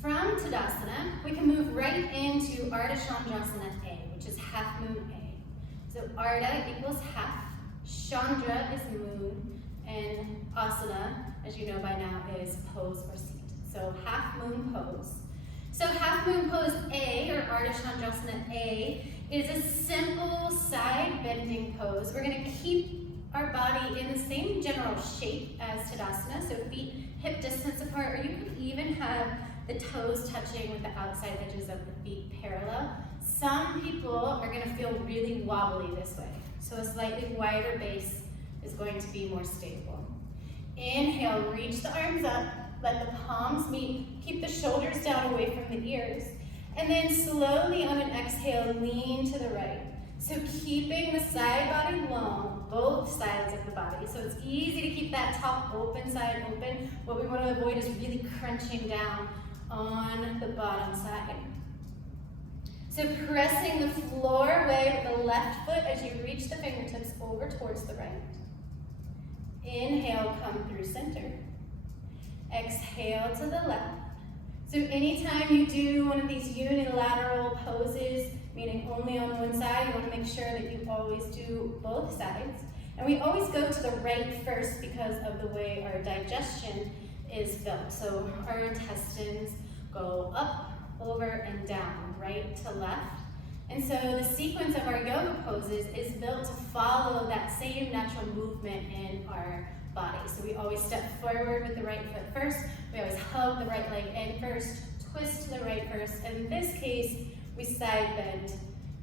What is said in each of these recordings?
From Tadasana, we can move right into Ardha Chandrasana A, which is half moon A. So Ardha equals half, Chandra is moon, and Asana, as you know by now, is pose or seat. So half moon pose. So half moon pose A, or Ardha Chandrasana A, is a simple side bending pose. We're going to keep our body in the same general shape as Tadasana, so feet hip distance apart, or you could even have the toes touching with the outside edges of the feet parallel. Some people are going to feel really wobbly this way, so a slightly wider base is going to be more stable. Inhale, reach the arms up, let the palms meet, keep the shoulders down away from the ears, and then slowly on an exhale, lean to the right. So keeping the side body long, both sides of the body. So it's easy to keep that top open side open. What we want to avoid is really crunching down on the bottom side. So pressing the floor away with the left foot as you reach the fingertips over towards the right. Inhale, come through center. Exhale to the left. So anytime you do one of these unilateral poses, meaning only on one side, you want to make sure that you always do both sides. And we always go to the right first because of the way our digestion is built. So our intestines go up, over, and down, right to left. And so the sequence of our yoga poses is built to follow that same natural movement in our body. So we always step forward with the right foot first. We always hug the right leg in first, twist to the right first. And in this case, we side bend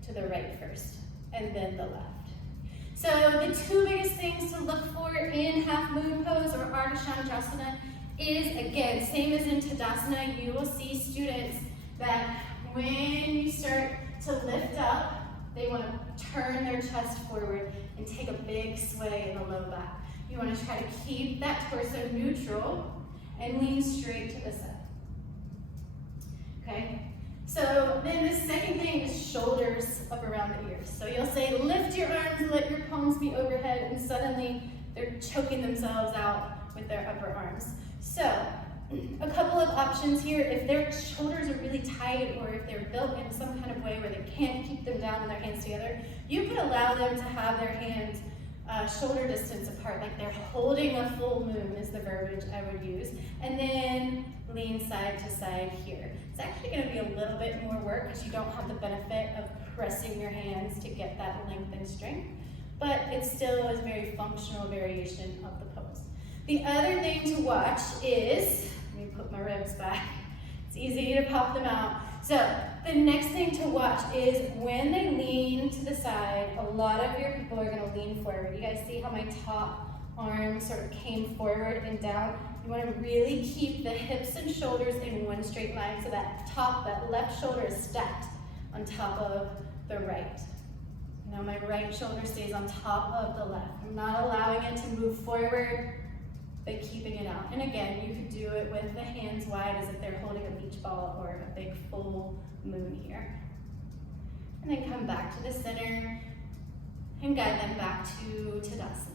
to the right first, and then the left. So the two biggest things to look for in half moon pose or Ardha Chandrasana is, again, same as in Tadasana, you will see students that when you start to lift up, they want to turn their chest forward and take a big sway in the low back. You want to try to keep that torso neutral and lean straight to the side. Okay? So then the second thing is shoulders up around the ears. So you'll say, lift your arms, let your palms be overhead, and suddenly they're choking themselves out with their upper arms. So a couple of options here. If their shoulders are really tight, or if they're built in some kind of way where they can't keep them down and their hands together, you could allow them to have their hands shoulder distance apart, like they're holding a full moon is the verbiage I would use, and then lean side to side here. It's actually going to be a little bit more work because you don't have the benefit of pressing your hands to get that length and strength, but it still is a very functional variation of the pose. The other thing to watch is, let me put my ribs back, it's easy to pop them out. So the next thing to watch is when they lean to the side, a lot of your people are going to lean forward. You guys see how my top arm sort of came forward and down? You want to really keep the hips and shoulders in one straight line so that that left shoulder is stacked on top of the right. Now my right shoulder stays on top of the left. I'm not allowing it to move forward, but keeping it out. And again, you could do it with the hands wide as if they're holding a beach ball or a big full moon here. And then come back to the center and guide them back to Tadasana.